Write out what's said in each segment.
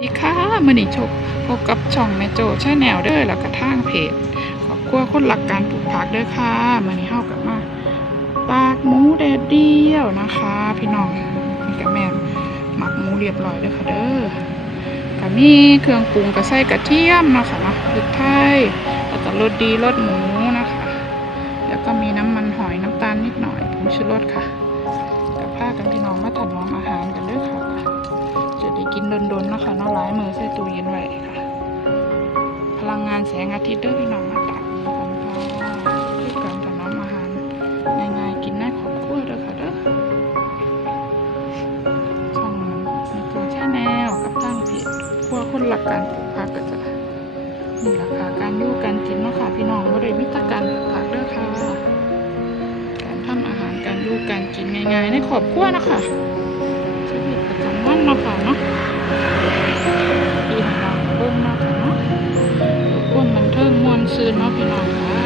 ดีค่ะมื่อนี้ชกพบกับช่องแม่โจช่แนวเด้อแล้วก็ทางเพจขอบคุณคนหลักการปลูกผักเด้อค่ะมื่อนี้เฮากับมาปากหมูแดดเดียวนะคะ พี่น้องนี่กับแม่หมักหมูเรียบร้อยเด้อค่ะเด้อก็มีเครื่องปรุงก็ใส่กระเทียมนะคะเนาะพริกไทยแล้วก็รสดีรสหมูนะคะ แล้วก็มีน้ำมันหอยน้ำตาลนิดหน่อยผงชูรสค่ะกับผ้ากันพี่น้องมาถนอมอาหาร จะได้กินดนๆนะคะเนาะล้ายมือใส่ตู้เย็นไว้ค่ะ พลังงานแสงอาทิตย์เด้อพี่น้องมาตักกันค่ะคือการถนอมอาหารง่ายๆกินได้ครอบครัวเด้อค่ะเด้อช่องมีตัวแช่แนวกับตั้งเพจครัวคนหลักการปลูกผักก็จะนี่แหละค่ะการยู่การกินเนาะค่ะพี่น้องบ่ได้มีแต่การปลูกผักเด้อค่ะการทำอาหารการยู่การกินง่ายๆในครอบครัวนะคะ ซื่นเนาะพี่น้องค่ะ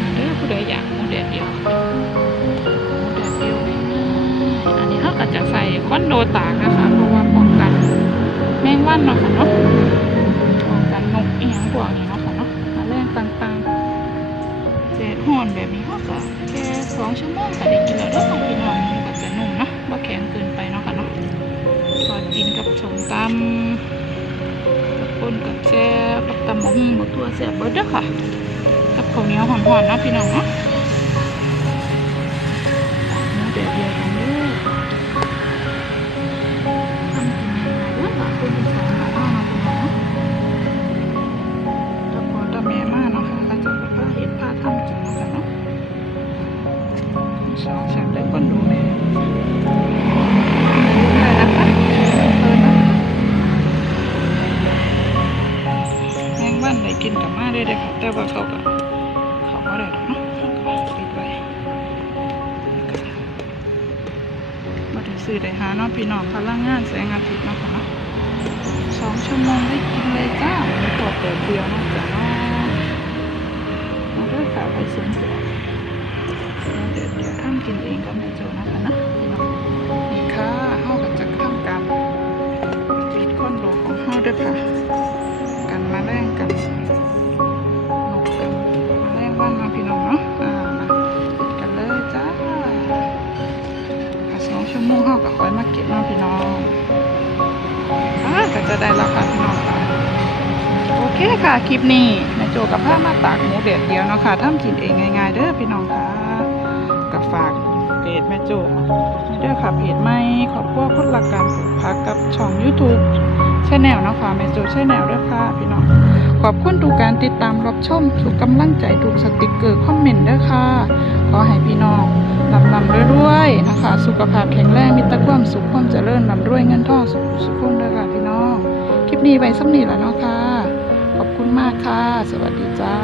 มาเด้อผู้ใดอยากหมูแดดเดียวหมูแดดเดียวง่ายอันนี้เขาก็จะใส่คอนโดตากนะคะเพราะว่าป้องกันแมงวันเนาะค่ะเนาะป้องกันนกอีหยังพวกนี้เนาะค่ะเนาะแมลงต่างๆเศษห่อนแบบนี้เขาก็แค่สองชั่วโมงก็ได้กินแล้วเด้อพี่น้องก็จะนุ่มเนาะว่าแข็งเกินไปเนาะค่ะเนาะทอดกินกับสมตำ นกับแซ่บกับตำมะฮุ่งบักตัวแซ่บเบิดเด้อค่ะ กับข้าวเหนียวห่อนๆเนาะพี่น้องเนาะหมูแดดเดียวกันเด้อทำกินง่ายๆเด้อค่ะคนอีสานบ้านเนาะพี่น้องเนาะถ้าพอตาแม่มาเนาะค่ะก็จะไปพาเห็ดพาทำกินเนาะค่ะเนาะสองสนไเขาก็ได้ดอกเนาะเขาก็ปิดไว้มาถึงซื้อได้หาเนาะพี่น้องพลังงานแสงอาทิตย์นะคะเนาะสองชั่วโมงได้กินเลยจ้าไม่ตกเดียวเดียวนะจ๊ะเนาะมาด้วยค่ะไปสวนเสือเดี๋ยวเดี๋ยวทำกินเองก็ไม่จอนะคะนะพี่น้องนี่ค่ะเฮากับจะทำการปิดคอนโดของเฮาด้วยค่ะ อยมาเก็บเนาะพี่น้องอ่าก็จะได้แล้วค่ะพี่น้องค่ะโอเคค่ะ คลิปนี้แม่โจกับผ้ามาตากหมูเด็ดเดียวเนาะค่ะทำกินเองง่ายๆเด้อพี่น้องค่ะกับฝากเพจแม่โจเด้อค่ะเพจใหม่ขอบคุณคนรักการปลูกผักกับช่อง YouTube ชแนลเนาะค่ะแม่โจชแนลเด้อค่ะพี่น้องขอบคุณทุกการติดตามรับชมทุกกำลังใจทุกสติกเกอร์คอมเมนต์เด้อค่ะขอให้พี่น้อง นะคะ สุขภาพแข็งแรงมีแต่ความสุขความเจริญลำรวยเงินทองสุขสุขคนเด้อค่ะพี่น้องคลิปนี้ไว้สำนีแล้วเนาะค่ะ ขอบคุณมากค่ะ สวัสดีจ้า